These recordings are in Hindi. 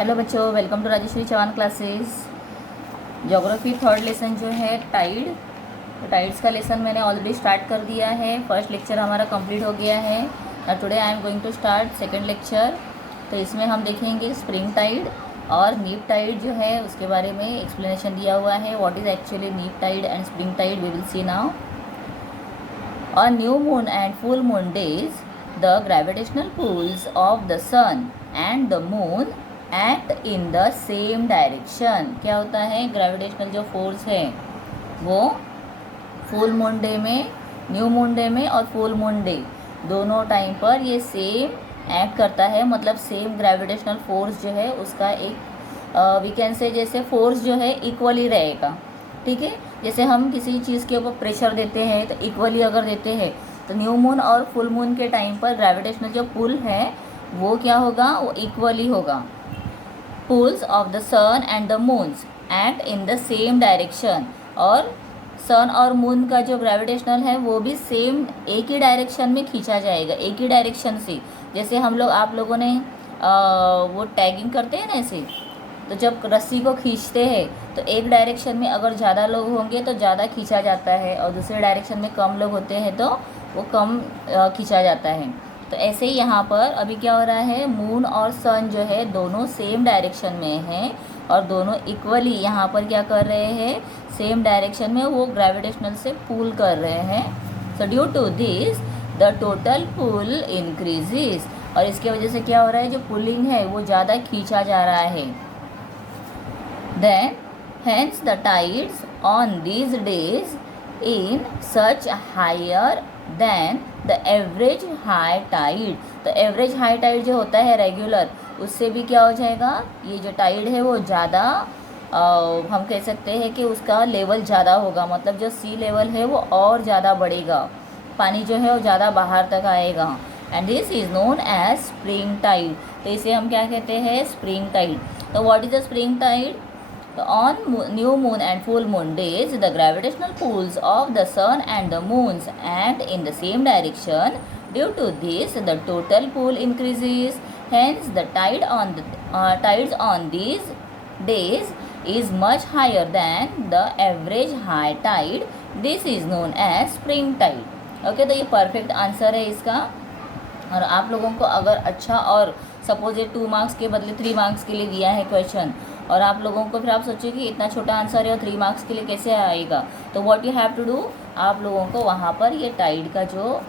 हेलो बच्चों, welcome to Rajeshwari Chauhan classes. Geography third lesson जो है टाइड, तो टाइड्स का लेसन मैंने ऑलरेडी स्टार्ट कर दिया है। फर्स्ट लेक्चर हमारा कंप्लीट हो गया है और today I am going to start second lecture. तो इसमें हम देखेंगे स्प्रिंग टाइड और नीप टाइड जो है उसके बारे में एक्सप्लेनेशन दिया हुआ है। What is actually neap tide and spring tide, we will see now. On new moon and full moon days, the gravitational pulls of the sun and the moon act in the same direction। क्या होता है, ग्रेविटेशनल जो फोर्स है वो फुल मून डे में, न्यू मून डे में और फुल मून डे दोनों टाइम पर ये सेम एक्ट करता है। मतलब सेम ग्रेविटेशनल फोर्स जो है उसका एक वी कैन से जैसे फोर्स जो है इक्वली रहेगा। ठीक है, जैसे हम किसी चीज़ के ऊपर प्रेशर देते हैं तो इक्वली अगर देते हैं तो न्यू मून और फुल मून के टाइम पर ग्रेविटेशनल जो पुल है वो क्या होगा, वो इक्वली होगा। Pulls of the sun and the moons act in the same direction, और सन और मून का जो ग्रेविटेशनल है वो भी सेम एक ही डायरेक्शन में खींचा जाएगा, एक ही डायरेक्शन से। जैसे हम लोग आप लोगों ने वो टैगिंग करते हैं ना ऐसे, तो जब रस्सी को खींचते हैं तो एक डायरेक्शन में अगर ज़्यादा लोग होंगे तो ज़्यादा खींचा जाता है और दूसरे डायरेक्शन में कम लोग होते हैं तो वो कम खींचा जाता है। तो ऐसे ही यहाँ पर अभी क्या हो रहा है, मून और सन जो है दोनों सेम डायरेक्शन में हैं और दोनों इक्वली यहाँ पर क्या कर रहे हैं, सेम डायरेक्शन में वो ग्रेविटेशनल से पुल कर रहे हैं। So due to this the total pull increases, और इसके वजह से क्या हो रहा है, जो पुलिंग है वो ज़्यादा खींचा जा रहा है। Then, hence the tides on these days in such higher than the average high tide। तो एवरेज हाई टाइड जो होता है रेगुलर, उससे भी क्या हो जाएगा, ये जो टाइड है वो ज़्यादा हम कह सकते हैं कि उसका लेवल ज़्यादा होगा। मतलब जो सी लेवल है वो और ज़्यादा बढ़ेगा, पानी जो है वो ज़्यादा बाहर तक आएगा। And this is known as spring tide. तो इसे हम क्या कहते हैं, स्प्रिंग टाइड। तो what is the spring tide? So on new moon and full moon days, the gravitational pulls of the sun and the moons act in the same direction. Due to this, the total pull increases. Hence, the tides on these days is much higher than the average high tide. This is known as spring tide. Okay, तो ये परफेक्ट आंसर है इसका। और आप लोगों को अगर अच्छा, और सपोज ये 2 मार्क्स के बदले 3 मार्क्स के लिए दिया है क्वेश्चन, और आप लोगों को फिर आप सोचिए कि इतना छोटा आंसर है और 3 मार्क्स के लिए कैसे आएगा, तो what you have to do, आप लोगों को वहाँ पर ये टाइड का जो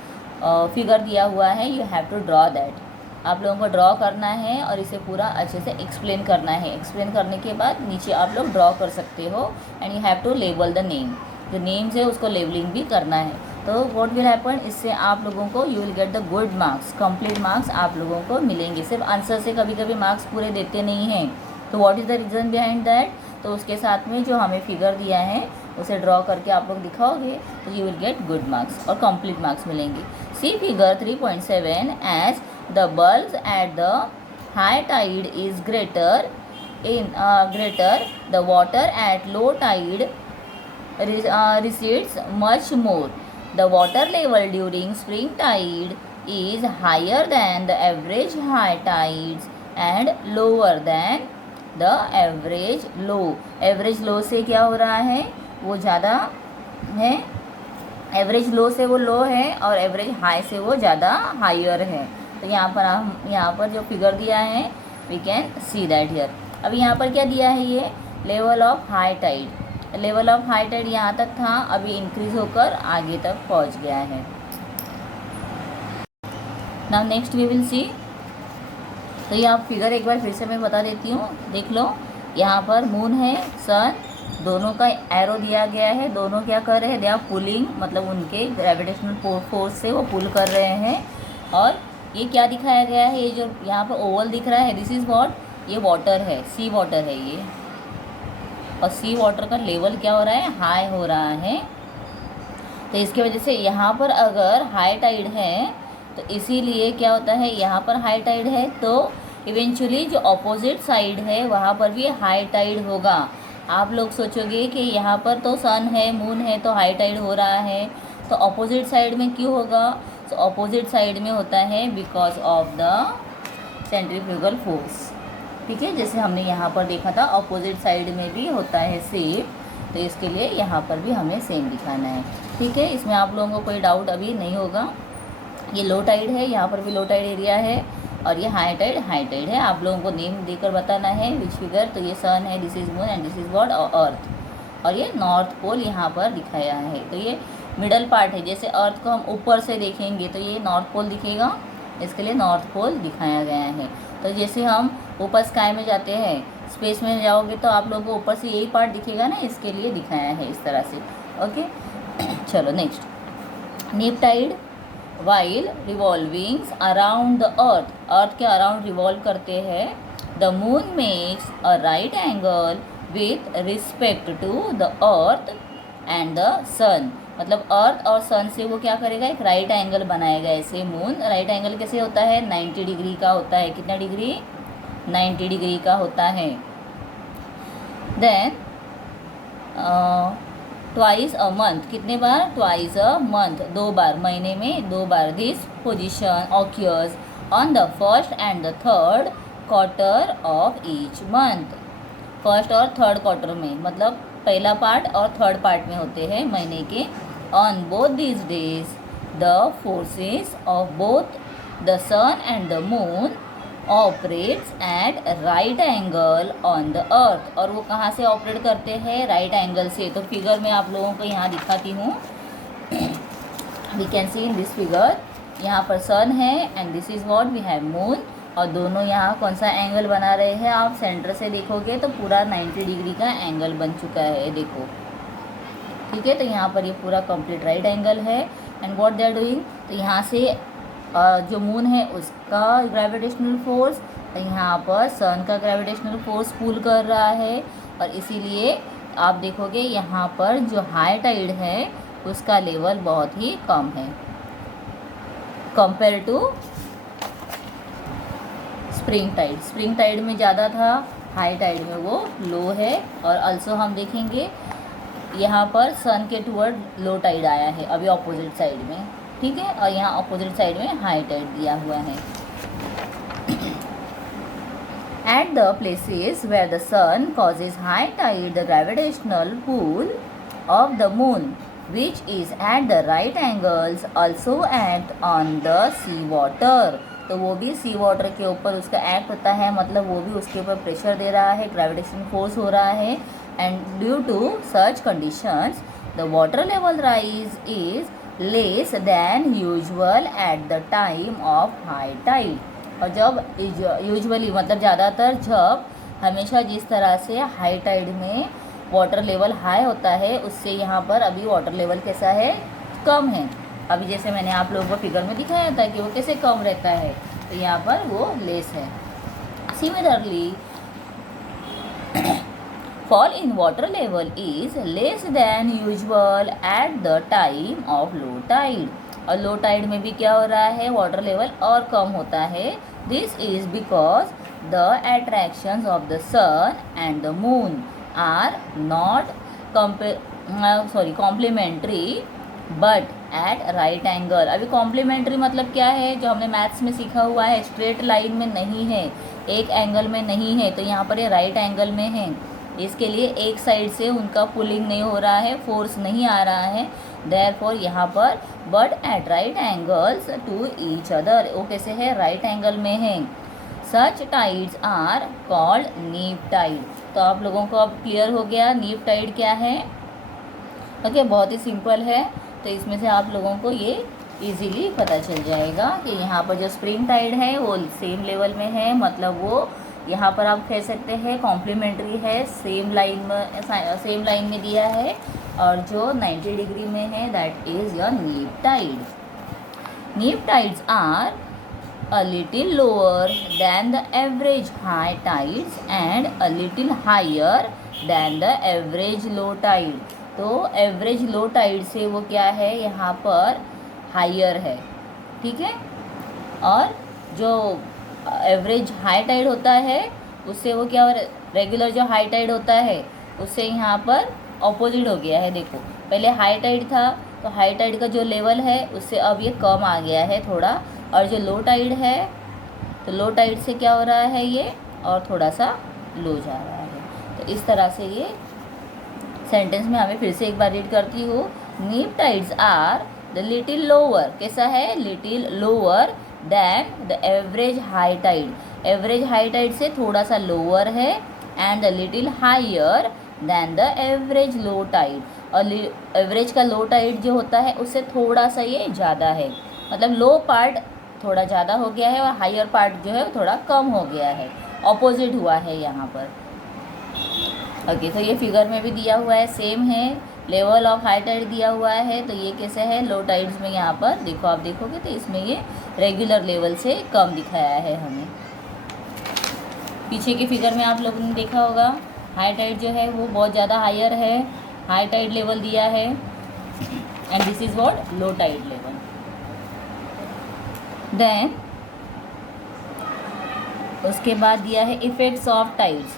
फिगर दिया हुआ है, you have to draw that. आप लोगों को ड्रॉ करना है और इसे पूरा अच्छे से एक्सप्लेन करना है। एक्सप्लेन करने के बाद नीचे आप लोग ड्रॉ कर सकते हो and you have to label the name. जो नेम्स है उसको लेबलिंग भी करना है। तो व्हाट विल हैपन, इससे आप लोगों को you will get the good marks, complete marks आप लोगों को मिलेंगे। सिर्फ आंसर से कभी कभी मार्क्स पूरे देते नहीं हैं। तो what is the reason behind that, तो उसके साथ में जो हमें फिगर दिया है उसे ड्रॉ करके आप लोग दिखाओगे तो you will get good marks और कंप्लीट मार्क्स मिलेंगे। See figure 3.7 as the bulbs at the high tide is greater the water at low tide recedes much more. The water level during spring tide is higher than the average high tides and lower than the average low. Average low से क्या हो रहा है, वो ज़्यादा है, एवरेज लो से वो लो है और एवरेज हाई से वो ज़्यादा हायर है। तो यहाँ पर जो फिगर दिया है we can see that here. अब यहाँ पर क्या दिया है, ये level of high tide. Level of high tide यहाँ तक था, अभी इंक्रीज होकर आगे तक पहुँच गया है। Now next we will see. तो ये आप फिगर एक बार फिर से मैं बता देती हूँ, देख लो। यहाँ पर मून है, सन, दोनों का एरो दिया गया है। दोनों क्या कर रहे हैं, दे आर पुलिंग, मतलब उनके ग्रेविटेशनल फोर्स से वो पुल कर रहे हैं। और ये क्या दिखाया गया है, ये जो यहाँ पर ओवल दिख रहा है, दिस इज़ वॉट, ये वाटर है, सी वाटर है ये। और सी वाटर का लेवल क्या हो रहा है, हाई हो रहा है। तो इसके वजह से यहाँ पर अगर हाई टाइड है तो इसीलिए क्या होता है, यहाँ पर हाई टाइड है तो इवेंचुअली जो अपोजिट साइड है वहाँ पर भी हाई टाइड होगा। आप लोग सोचोगे कि यहाँ पर तो सन है, मून है, तो हाई टाइड हो रहा है, तो अपोजिट साइड में क्यों होगा, तो अपोजिट साइड में होता है because of the centrifugal force. ठीक है, जैसे हमने यहाँ पर देखा था अपोजिट साइड में भी होता है सेम, तो इसके लिए यहाँ पर भी हमें सेम दिखाना है। ठीक है, इसमें आप लोगों को कोई डाउट अभी नहीं होगा। ये लो टाइड है, यहाँ पर भी लो टाइड एरिया है, और ये हाई टाइड है। आप लोगों को नेम देकर बताना है विच फिगर। तो ये सन है, this is moon and this is what, earth. और ये नॉर्थ पोल यहाँ पर दिखाया है। तो ये मिडल पार्ट है, जैसे अर्थ को हम ऊपर से देखेंगे तो ये नॉर्थ पोल दिखेगा, इसके लिए नॉर्थ पोल दिखाया गया है। तो जैसे हम ऊपर स्काई में जाते हैं, स्पेस में जाओगे तो आप लोगों को ऊपर से यही पार्ट दिखेगा ना, इसके लिए दिखाया है इस तरह से। ओके, चलो next. Neap tide while revolvings around the earth के अराउंड रिवॉल्व करते हैं। The moon makes a right angle with respect to the earth and the sun. मतलब अर्थ और सन से वो क्या करेगा, एक राइट एंगल बनाएगा। ऐसे मून राइट एंगल कैसे होता है, 90 डिग्री का होता है। कितना डिग्री, 90 डिग्री का होता है। देन ट्वाइस अ मंथ, कितने बार, ट्वाइस अ मंथ, 2 बार, महीने में 2 बार। This position occurs on the first and the third quarter of each month. First और थर्ड क्वार्टर में, मतलब पहला पार्ट और थर्ड पार्ट में होते हैं महीने के। On both these days the forces of both the sun and the moon operates at right angle on the earth. और वो कहाँ से ऑपरेट करते हैं, राइट एंगल से। तो फिगर में आप लोगों को यहाँ दिखाती हूँ। We can see in this figure, यहाँ पर सन है and this is what we have moon, और दोनों यहाँ कौन सा एंगल बना रहे हैं। आप सेंटर से देखोगे तो पूरा 90 डिग्री का एंगल बन चुका है, देखो। ठीक है, तो यहाँ पर ये पूरा कंप्लीट राइट एंगल है। And what they are doing, तो यहाँ से जो मून है उसका ग्रेविटेशनल फोर्स यहाँ पर सन का ग्रेविटेशनल फोर्स पुल कर रहा है, और इसीलिए आप देखोगे यहाँ पर जो हाई टाइड है उसका लेवल बहुत ही कम है compare to spring tide. Spring tide में ज़्यादा था, हाई टाइड में वो लो है। और अल्सो हम देखेंगे यहाँ पर सन के टूवर्ड लो टाइड आया है अभी ऑपोजिट साइड में। ठीक है, और यहाँ ऑपोजिट साइड में हाई टाइड दिया हुआ है। At the places where the sun causes high tide, the gravitational pull of the moon which is at the right angles also act on the sea water. तो वो भी सी वाटर के ऊपर उसका एक्ट होता है, मतलब वो भी उसके ऊपर प्रेशर दे रहा है, ग्रेविटेशन फोर्स हो रहा है। And due to such conditions the water level rise is less than usual at the time of high tide. और जब यूजुअली मतलब ज़्यादातर जब हमेशा जिस तरह से हाई टाइड में वाटर लेवल हाई होता है, उससे यहाँ पर अभी वाटर लेवल कैसा है, कम है। अभी जैसे मैंने आप लोगों को फिगर में दिखाया था कि वो कैसे कम रहता है, तो यहाँ पर वो लेस है। Similarly fall in water level is less than usual at the time of low tide। और लो टाइड में भी क्या हो रहा है, वाटर लेवल और कम होता है। This is because the attractions of the sun and the moon are not complementary but at right angle. अभी कॉम्प्लीमेंट्री मतलब क्या है, जो हमने मैथ्स में सीखा हुआ है, स्ट्रेट लाइन में नहीं है, एक एंगल में नहीं है, तो यहाँ पर ये राइट एंगल में है। इसके लिए एक साइड से उनका पुलिंग नहीं हो रहा है, फोर्स नहीं आ रहा है, देयरफॉर यहाँ पर but at right angles to each other. वो कैसे है, राइट एंगल में है। Such tides are called neap tide. तो आप लोगों को अब क्लियर हो गया नीप टाइड क्या है। ओके, बहुत ही सिंपल है, तो इसमें से आप लोगों को ये इजीली पता चल जाएगा कि यहाँ पर जो स्प्रिंग टाइड है वो सेम लेवल में है, मतलब वो यहाँ पर आप कह सकते हैं कॉम्प्लीमेंट्री है, सेम लाइन में दिया है, और जो 90 डिग्री में है that is your neap tide. Neap tides are a little lower than the average high tides and a little higher than the average low tide। तो एवरेज लो टाइड से वो क्या है, यहाँ पर हायर है। ठीक है, और जो एवरेज हाई टाइड होता है उससे वो क्या, रेगुलर जो हाई टाइड होता है उससे यहाँ पर ऑपोजिट हो गया है। देखो पहले हाई टाइड था, तो हाई टाइड का जो लेवल है उससे अब ये कम आ गया है थोड़ा, और जो लो टाइड है तो लो टाइड से क्या हो रहा है, ये और थोड़ा सा लो जा रहा है। तो इस तरह से ये सेंटेंस में हमें फिर से एक बार रीड करती हूँ। Neap tides are the little lower, कैसा है, little lower than the average high tide, average high tide से थोड़ा सा लोअर है, and the little higher than the average low tide, और एवरेज का लो टाइड जो होता है उससे थोड़ा सा ये ज़्यादा है, मतलब लो पार्ट थोड़ा ज़्यादा हो गया है और हायर पार्ट जो है वो थोड़ा कम हो गया है, ऑपोजिट हुआ है यहाँ पर। ओके, तो ये फिगर में भी दिया हुआ है, सेम है, लेवल ऑफ हाई टाइड दिया हुआ है। तो ये कैसे है, लो टाइड्स में यहाँ पर देखो, आप देखोगे तो इसमें ये रेगुलर लेवल से कम दिखाया है हमें। पीछे के फिगर में आप लोगों ने देखा होगा हाई टाइड जो है वो बहुत ज़्यादा हायर है, हाई टाइड लेवल दिया है, and this is what, low tide level. Then उसके बाद दिया है इफेक्ट्स ऑफ टाइड्स।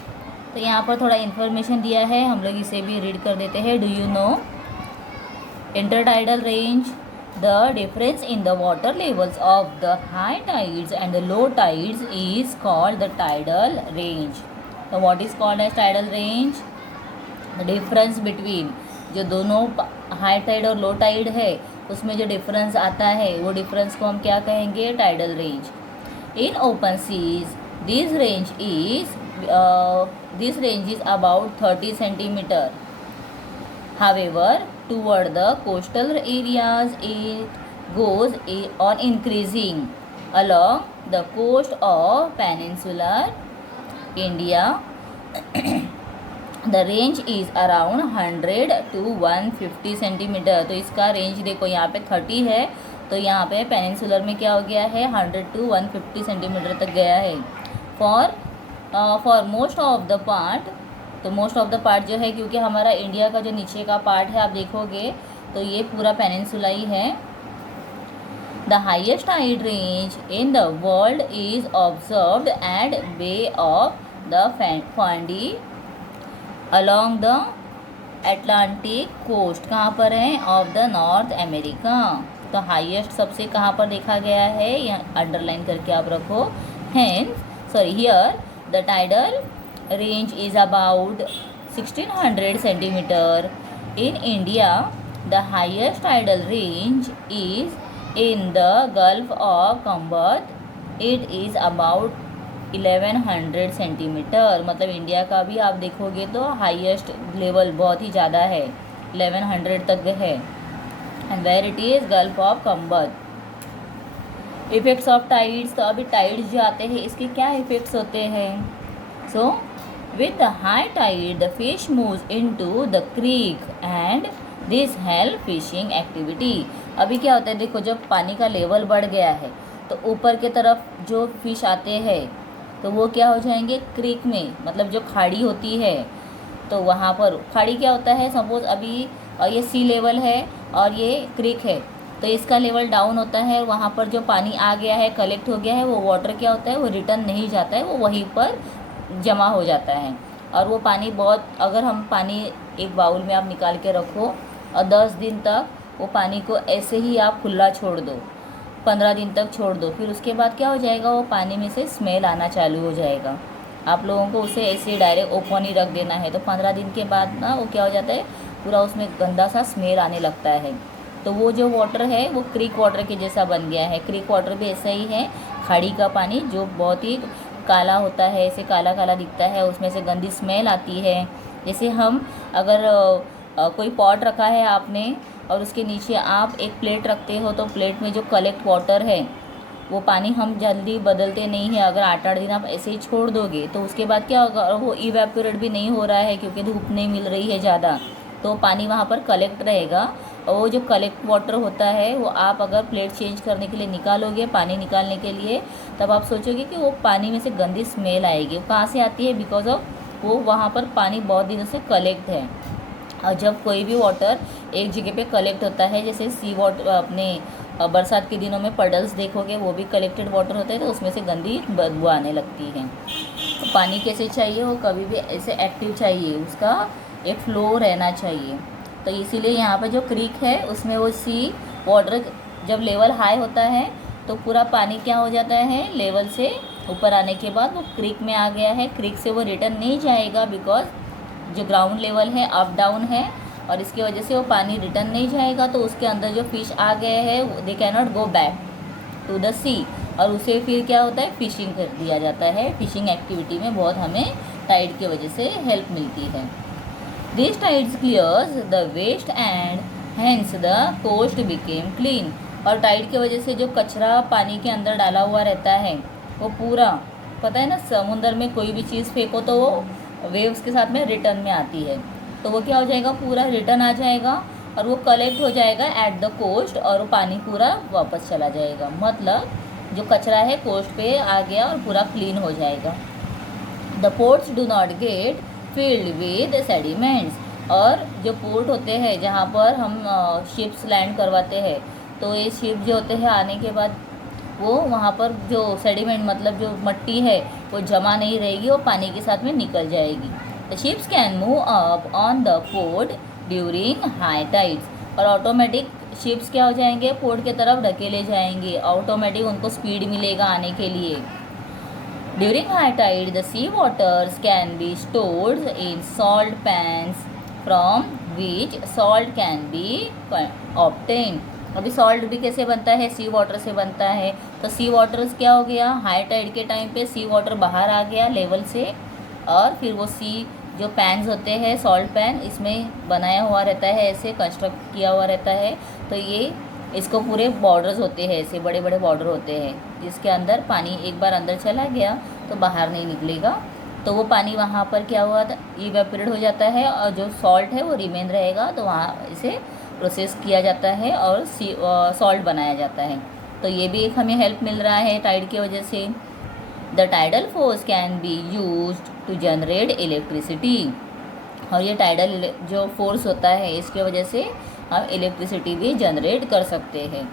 तो यहाँ पर थोड़ा इन्फॉर्मेशन दिया है, हम लोग इसे भी रीड कर देते हैं। Do you know intertidal range, the difference in the water levels of the high tides and the low tides is called the tidal range. तो what is called as tidal range, the difference between, जो दोनों हाई टाइड और लो टाइड है उसमें जो डिफरेंस आता है वो डिफरेंस को हम क्या कहेंगे, tidal range. In open seas this range is about 30 centimeter. However, toward the coastal areas it goes on increasing. Along the coast of peninsular India the range is around 100 to 150 centimeter. तो इसका रेंज देखो यहाँ पे 30 है, तो यहाँ पे पेनिनसुलर में क्या हो गया है, 100 to 150 सेंटीमीटर तक गया है। For most of the part, तो मोस्ट ऑफ द पार्ट जो है, क्योंकि हमारा इंडिया का जो नीचे का पार्ट है आप देखोगे तो ये पूरा पेनिनसुला ही है। The highest tide range in the world is observed at bay of the Fundy along the Atlantic coast, कहाँ पर है, ऑफ द नॉर्थ अमेरिका। तो हाईएस्ट सबसे कहाँ पर देखा गया है, यहाँ अंडरलाइन करके आप रखो। Here the tidal range is about 1600 centimetre. In India the highest tidal range is in the gulf of Khambhat, it is about 1100 centimetre. मतलब इंडिया का भी आप देखोगे तो हाईएस्ट लेवल बहुत ही ज़्यादा है, 1100 तक है। And where it is, gulf of Khambhat. Effects of tides, तो अभी टाइड्स जो आते हैं इसके क्या इफेक्ट्स होते हैं। So with the high tide the fish moves into the creek and this help fishing activity. अभी क्या होता है, देखो जब पानी का लेवल बढ़ गया है तो ऊपर के तरफ जो फिश आते हैं तो वो क्या हो जाएंगे, क्रीक में, मतलब जो खाड़ी होती है तो वहाँ पर, खाड़ी क्या होता है, सपोज अभी ये सी लेवल है और ये क्रीक है, तो इसका लेवल डाउन होता है, वहाँ पर जो पानी आ गया है, कलेक्ट हो गया है, वो वाटर क्या होता है, वो रिटर्न नहीं जाता है, वो वहीं पर जमा हो जाता है। और वो पानी बहुत, अगर हम पानी एक बाउल में आप निकाल के रखो और 10 दिन तक वो पानी को ऐसे ही आप खुला छोड़ दो, 15 दिन तक छोड़ दो, फिर उसके बाद क्या हो जाएगा, वो पानी में से स्मेल आना चालू हो जाएगा। आप लोगों को उसे ऐसे डायरेक्ट ओपन ही रख देना है, तो 15 दिन के बाद ना वो क्या हो जाता है, पूरा उसमें गंदा सा स्मेल आने लगता है। तो वो जो वाटर है वो क्रीक वाटर के जैसा बन गया है। क्रीक वाटर भी ऐसा ही है, खाड़ी का पानी जो बहुत ही काला होता है, ऐसे काला काला दिखता है, उसमें से गंदी स्मेल आती है। जैसे हम अगर कोई पॉट रखा है आपने और उसके नीचे आप एक प्लेट रखते हो, तो प्लेट में जो कलेक्ट वाटर है वो पानी हम जल्दी बदलते नहीं हैं। अगर 8-8 दिन आप ऐसे ही छोड़ दोगे तो उसके बाद क्या होगा, वो इवेपोरेट भी नहीं हो रहा है क्योंकि धूप नहीं मिल रही है ज़्यादा, तो पानी वहाँ पर कलेक्ट रहेगा। और वो जो कलेक्ट वाटर होता है वो आप अगर प्लेट चेंज करने के लिए निकालोगे, पानी निकालने के लिए, तब आप सोचोगे कि वो पानी में से गंदी स्मेल आएगी। वो कहाँ से आती है, बिकॉज ऑफ वो वहाँ पर पानी बहुत दिनों से कलेक्ट है। और जब कोई भी वाटर एक जगह पे कलेक्ट होता है, जैसे सी वाटर, अपने बरसात के दिनों में पडल्स देखोगे वो भी कलेक्टेड वाटर होता है, तो उसमें से गंदी बदबू आने लगती है। तो पानी कैसे चाहिए, वो कभी भी ऐसे एक्टिव चाहिए, उसका एक फ्लो रहना चाहिए। तो इसीलिए यहाँ पर जो क्रीक है उसमें वो सी वाटर जब लेवल हाई होता है तो पूरा पानी क्या हो जाता है, लेवल से ऊपर आने के बाद वो क्रीक में आ गया है, क्रीक से वो रिटर्न नहीं जाएगा बिकॉज जो ग्राउंड लेवल है अप डाउन है और इसकी वजह से वो पानी रिटर्न नहीं जाएगा। तो उसके अंदर जो फिश आ गए हैं they can not go back to the sea, और उसे फिर क्या होता है फिशिंग कर दिया जाता है। फिशिंग एक्टिविटी में बहुत हमें टाइड की वजह से हेल्प मिलती है। This tides clears the waste and hence the coast became clean. और टाइड की वजह से जो कचरा पानी के अंदर डाला हुआ रहता है वो पूरा, पता है ना समुंदर में कोई भी चीज़ फेंको तो वो वेव्स के साथ में रिटर्न में आती है, तो वो क्या हो जाएगा पूरा रिटर्न आ जाएगा और वो कलेक्ट हो जाएगा एट द कोस्ट और वो पानी पूरा वापस चला जाएगा। मतलब जो कचरा है कोस्ट पे आ गया और पूरा क्लीन हो जाएगा। The ports do not gate filled with sediments. और जो पोर्ट होते हैं जहाँ पर हम शिप्स लैंड करवाते हैं, तो ये शिप जो होते हैं आने के बाद वो वहाँ पर जो सेडिमेंट मतलब जो मट्टी है वो जमा नहीं रहेगी, वो पानी के साथ में निकल जाएगी। The ships can move up on the port during high tides. और ऑटोमेटिक शिप्स क्या हो जाएंगे पोर्ट की तरफ ढकेले जाएंगे, ऑटोमेटिक उनको स्पीड मिलेगा आने के लिए। During high tide the sea waters can be stored in salt pans from which salt can be obtained. अभी सॉल्ट भी कैसे बनता है सी वाटर से बनता है। तो सी वाटर्स क्या हो गया हाई टाइड के टाइम पे सी वाटर बाहर आ गया लेवल से, और फिर वो सी जो पैन्स होते हैं सॉल्ट पैन इसमें बनाया हुआ रहता है, ऐसे कंस्ट्रक्ट किया हुआ रहता है। तो ये इसको पूरे बॉर्डर्स होते हैं, ऐसे बड़े बड़े बॉर्डर होते हैं जिसके अंदर पानी एक बार अंदर चला गया तो बाहर नहीं निकलेगा। तो वो पानी वहाँ पर क्या हुआ इवेपोरेट हो जाता है और जो सॉल्ट है वो रिमेन रहेगा, तो वहाँ इसे प्रोसेस किया जाता है और सॉल्ट बनाया जाता है। तो ये भी एक हमें हेल्प मिल रहा है टाइड की वजह से। The tidal force can be used to generate electricity. और ये टाइडल जो फोर्स होता है इसकी वजह से हम इलेक्ट्रिसिटी भी जनरेट कर सकते हैं।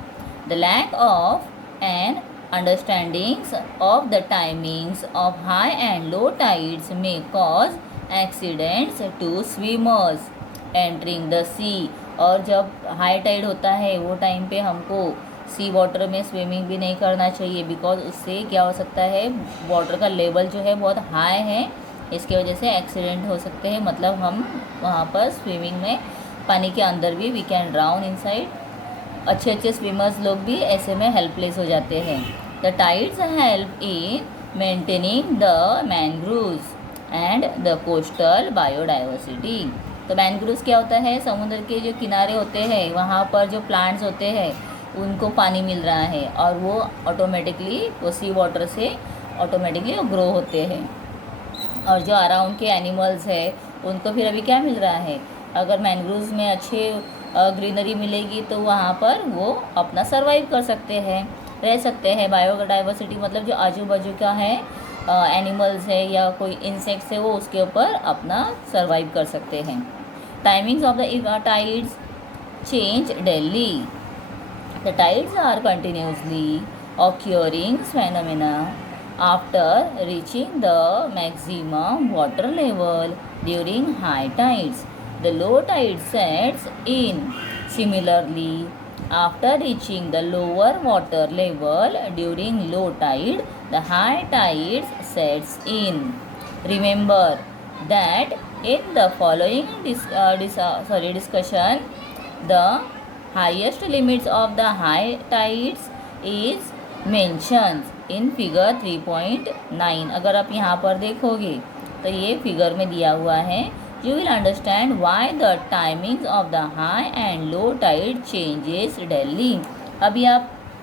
The lack of an understandings of the timings of high and low tides may cause accidents to swimmers entering the sea. और जब हाई टाइड होता है वो टाइम पे हमको सी वाटर में स्विमिंग भी नहीं करना चाहिए बिकॉज उससे क्या हो सकता है वाटर का लेवल जो है बहुत हाई है, इसकी वजह से एक्सीडेंट हो सकते हैं। मतलब हम वहाँ पर स्विमिंग में पानी के अंदर भी वी कैन ड्राउन इनसाइड। अच्छे अच्छे स्विमर्स लोग भी ऐसे में हेल्पलेस हो जाते हैं। The tides help in maintaining the mangroves and the coastal biodiversity. तो मैनग्रूव्स क्या होता है समुद्र के जो किनारे होते हैं वहाँ पर जो प्लांट्स होते हैं उनको पानी मिल रहा है और वो ऑटोमेटिकली वो सी वाटर से ऑटोमेटिकली वो ग्रो होते हैं। और जो अराउंड के एनिमल्स है उनको फिर अभी क्या मिल रहा है, अगर मैनग्रोव्स में अच्छे ग्रीनरी मिलेगी तो वहाँ पर वो अपना सर्वाइव कर सकते हैं, रह सकते हैं। बायोडाइवर्सिटी मतलब जो आजू बाजू का है एनिमल्स है या कोई इंसेक्ट्स है वो उसके ऊपर अपना सर्वाइव कर सकते हैं। Timings of the tides change daily. The tides are continuously occurring phenomena after reaching the maximum water level during high tides. The low tide sets in. Similarly, after reaching the lower water level during low tide, the high tides sets in. Remember that in the following discussion, the highest limits of the high tides is mentions in figure 3.9। अगर आप यहाँ पर देखोगे तो ये फिगर में दिया हुआ है। You will understand why the timings of the high and low tide changes daily। अभी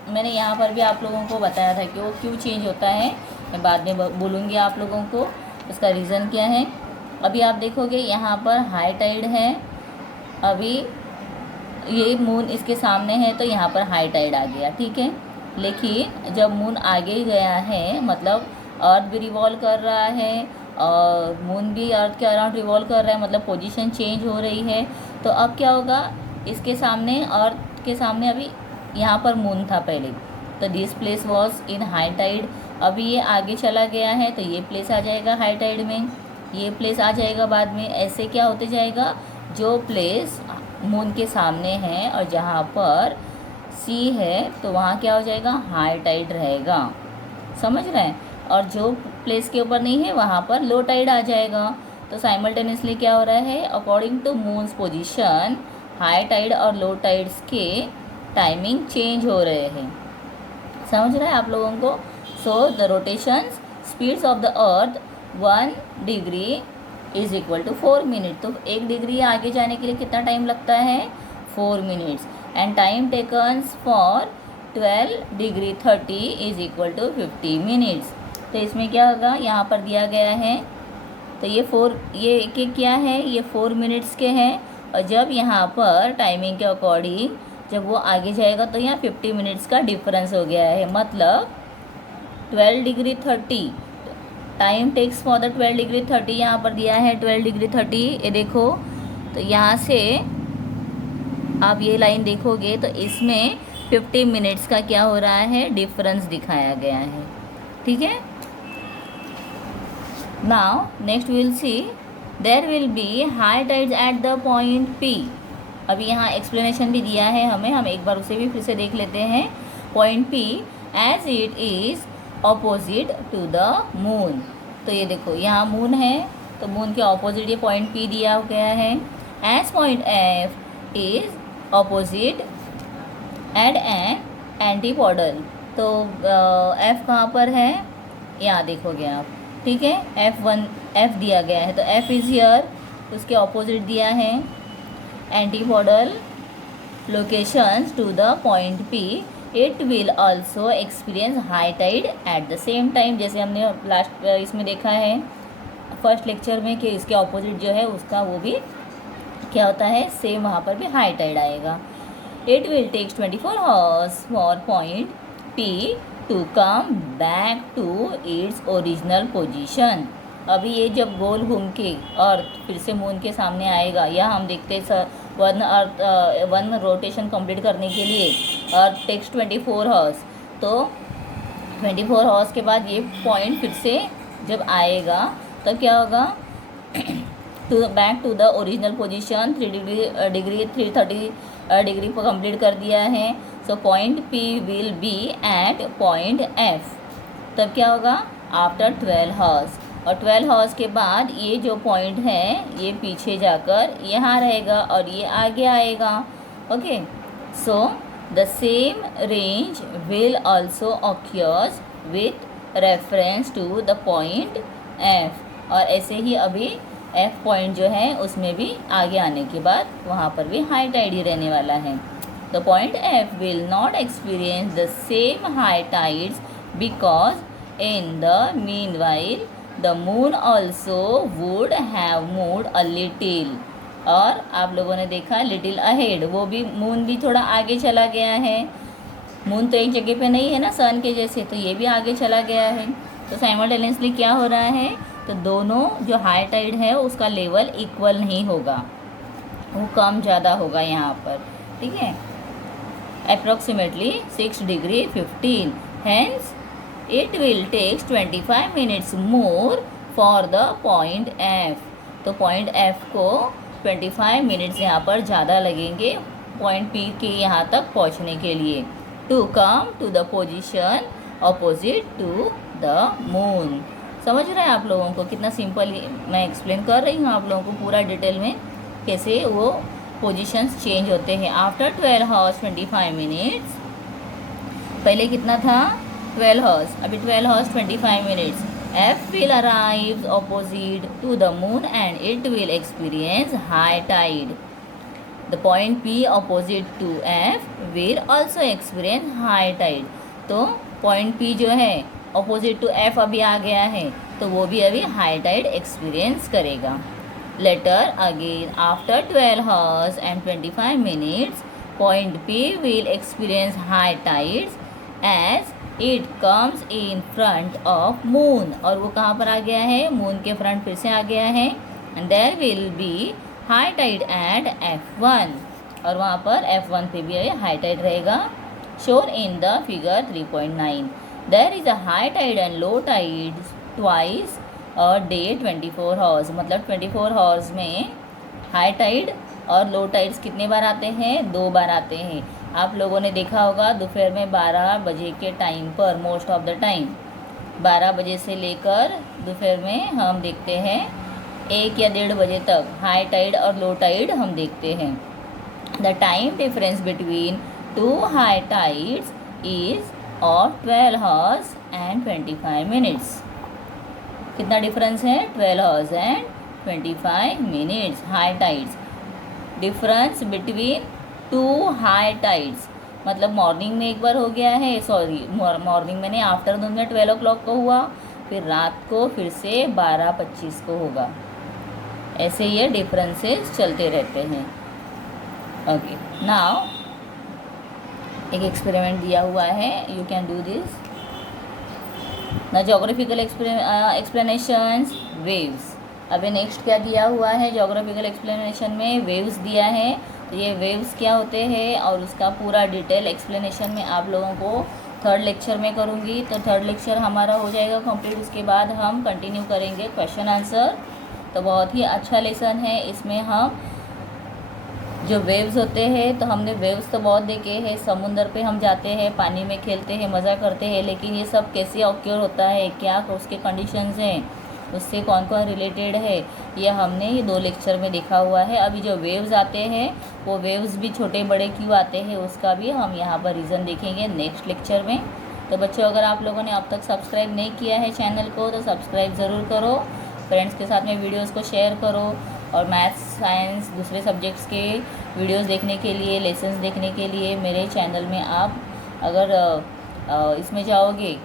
मैंने यहाँ पर भी आप लोगों को बताया था कि वो क्यों चेंज होता है, मैं बाद में बोलूँगी आप लोगों को उसका रीज़न क्या है। अभी आप देखोगे यहाँ पर हाई टाइड है, अभी ये मून इसके सामने है तो यहाँ पर हाई टाइड आ गया, ठीक है। लेकिन जब मून आगे गया है मतलब अर्थ भी रिवॉल्व कर रहा है और मून भी अर्थ के अराउंड रिवॉल्व कर रहा है, मतलब पोजीशन चेंज हो रही है। तो अब क्या होगा, इसके सामने अर्थ के सामने अभी यहाँ पर मून था पहले, तो this place was in high tide. अभी ये आगे चला गया है तो ये प्लेस आ जाएगा हाई टाइड में, ये प्लेस आ जाएगा बाद में। ऐसे क्या होते जाएगा, जो प्लेस मून के सामने है और जहाँ पर सी है तो वहाँ क्या हो जाएगा हाई टाइड रहेगा, समझ रहे हैं। और जो प्लेस के ऊपर नहीं है वहाँ पर लो टाइड आ जाएगा। तो साइमल्टेनियसली क्या हो रहा है, according to moon's position high tide और लो टाइड्स के टाइमिंग चेंज हो रहे हैं। समझ रहा है आप लोगों को। So the rotation speeds of the earth 1 degree is equal to 4 minute. तो 1 डिग्री आगे जाने के लिए कितना टाइम लगता है, 4 minutes. And time takens for 12 degree 30 is equal to 50 minutes. तो इसमें क्या होगा, यहाँ पर दिया गया है तो ये क्या है, ये 4 मिनट्स के हैं। और जब यहाँ पर टाइमिंग के अकॉर्डिंग जब वो आगे जाएगा तो यहाँ 50 मिनट्स का डिफरेंस हो गया है। मतलब 12 degree 30 time takes for the 12 degree 30 यहाँ पर दिया है 12 डिग्री 30। ये देखो, तो यहाँ से आप ये लाइन देखोगे तो इसमें 50 मिनट्स का क्या हो रहा है, डिफरेंस दिखाया गया है। ठीक है। Now next will see there will be high tides at the point P। अभी यहाँ एक्सप्लेनेशन भी दिया है हमें, हम एक बार उसे भी फिर से देख लेते हैं। Point P as it is opposite to the moon. तो ये देखो यहाँ मून है, तो मून के ऑपोजिट ये पॉइंट P दिया गया है। As point F is opposite and an antipodal. तो F कहाँ पर है, यहाँ देखोगे आप। ठीक है, F दिया गया है, तो F इज़ हियर, उसके ऑपोजिट दिया है antipodal locations to the point P। It will also experience high tide at the same time. जैसे हमने लास्ट इसमें देखा है फर्स्ट लेक्चर में कि इसके ऑपोजिट जो है उसका वो भी क्या होता है, सेम वहाँ पर भी हाई टाइड आएगा। It will takes 24 hours for point P to come back to its original position. अभी ये जब गोल घूम के अर्थ फिर से मून के सामने आएगा, या हम देखते हैं वन रोटेशन कंप्लीट करने के लिए अर्थ टेक्स 24 आवर्स। तो 24 आवर्स के बाद ये पॉइंट फिर से जब आएगा तो क्या होगा, back to the original position 330 degree पर कंप्लीट कर दिया है। So point P will be at point F। तब क्या होगा, आफ्टर 12 आवर्स। और 12 आवर्स के बाद ये जो पॉइंट है ये पीछे जाकर यहाँ रहेगा और ये आगे आएगा। Okay, so the same range will also occurs with reference to the point F। और ऐसे ही अभी F पॉइंट जो है उसमें भी आगे आने के बाद वहाँ पर भी हाई टाइड ही रहने वाला है। The point F will not experience the same high tides because in the meanwhile the moon also would have moved a little। और आप लोगों ने देखा लिटिल अहेड, वो भी मून भी थोड़ा आगे चला गया है। मून तो एक जगह पे नहीं है ना सन के जैसे, तो ये भी आगे चला गया है। तो साइमल्टेनियसली क्या हो रहा है, तो दोनों जो हाई टाइड है उसका लेवल इक्वल नहीं होगा, वो कम ज़्यादा होगा यहाँ पर। ठीक है, approximately 6 degree 15, hence it will take 25 minutes more for the point F। तो point F को 25 मिनट्स यहाँ पर ज़्यादा लगेंगे point P के यहाँ तक पहुँचने के लिए, to come to the position opposite to the moon। समझ रहे हैं आप लोगों को, कितना सिंपल मैं एक्सप्लेन कर रही हूँ आप लोगों को पूरा डिटेल में कैसे वो पोजीशंस चेंज होते हैं। आफ्टर 12 आवर्स 25 मिनट्स, पहले कितना था 12 आवर्स, अभी 12 hours 25 minutes. F will arrive opposite to the moon and it will experience high tide। The point P opposite to F will also experience high tide। तो point P जो है opposite to F अभी आ गया है, तो वो भी अभी high tide एक्सपीरियंस करेगा। Later again after 12 hours and 25 minutes, point P will experience high tides as it comes in front of moon। और वो कहाँ पर आ गया है, मून के फ्रंट फिर से आ गया है। and there will be high tide at F1। और वहाँ पर F1 पे भी हाई टाइड रहेगा, shown in the figure 3.9। there is a high tide and low tides twice और डे 24 आवर्स, मतलब 24 आवर्स में हाई टाइड और लो टाइड्स कितने बार आते हैं, 2 बार आते हैं। आप लोगों ने देखा होगा दोपहर में 12 बजे के टाइम पर मोस्ट ऑफ द टाइम 12 बजे से लेकर दोपहर में हम देखते हैं 1 या 1:30 बजे तक हाई टाइड और लो टाइड हम देखते हैं। The time difference between 2 high tides is of 12 hours and 25 minutes. कितना डिफरेंस है? 12 hours and 25 minutes. High tides, difference between 2 high tides मतलब मॉर्निंग में एक बार हो गया है, सॉरी मॉर्निंग में नहीं, आफ्टरनून में 12 o'clock को हुआ, फिर रात को फिर से 12:25 को होगा। ऐसे ये डिफरेंसेस चलते रहते हैं। ओके, नाउ एक एक्सपेरिमेंट दिया हुआ है, यू कैन डू दिस। ना जोग्राफिकल एक्सप्लेनेशंस वेव्स। अभी नेक्स्ट क्या दिया हुआ है जोग्राफिकल एक्सप्लेनेशन में? वेव्स दिया है। तो ये वेव्स क्या होते हैं और उसका पूरा डिटेल एक्सप्लेनेशन में आप लोगों को थर्ड लेक्चर में करूँगी। तो थर्ड लेक्चर हमारा हो जाएगा कंप्लीट, उसके बाद हम कंटिन्यू करेंगे क्वेश्चन आंसर। तो बहुत ही अच्छा लेसन है। इसमें हम जो वेव्स होते हैं, तो हमने वेव्स तो बहुत देखे हैं, समुंदर पे हम जाते हैं, पानी में खेलते हैं, मज़ा करते हैं, लेकिन ये सब कैसे ऑक्योर होता है, क्या उसके कंडीशंस हैं, उससे कौन कौन रिलेटेड है, ये हमने ये 2 लेक्चर में देखा हुआ है। अभी जो वेव्स आते हैं वो वेव्स भी छोटे बड़े क्यों आते हैं उसका भी हम यहाँ पर रीज़न देखेंगे नेक्स्ट लेक्चर में। तो बच्चों, अगर आप लोगों ने अब तक सब्सक्राइब नहीं किया है चैनल को तो सब्सक्राइब ज़रूर करो, फ्रेंड्स के साथ में वीडियोज़ को शेयर करो, और मैथ्स साइंस दूसरे सब्जेक्ट्स के वीडियोस देखने के लिए, लेसन्स देखने के लिए मेरे चैनल में आप अगर इसमें जाओगे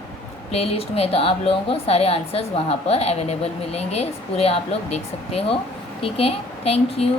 प्लेलिस्ट में, तो आप लोगों को सारे आंसर्स वहाँ पर अवेलेबल मिलेंगे, पूरे आप लोग देख सकते हो। ठीक है, थैंक यू।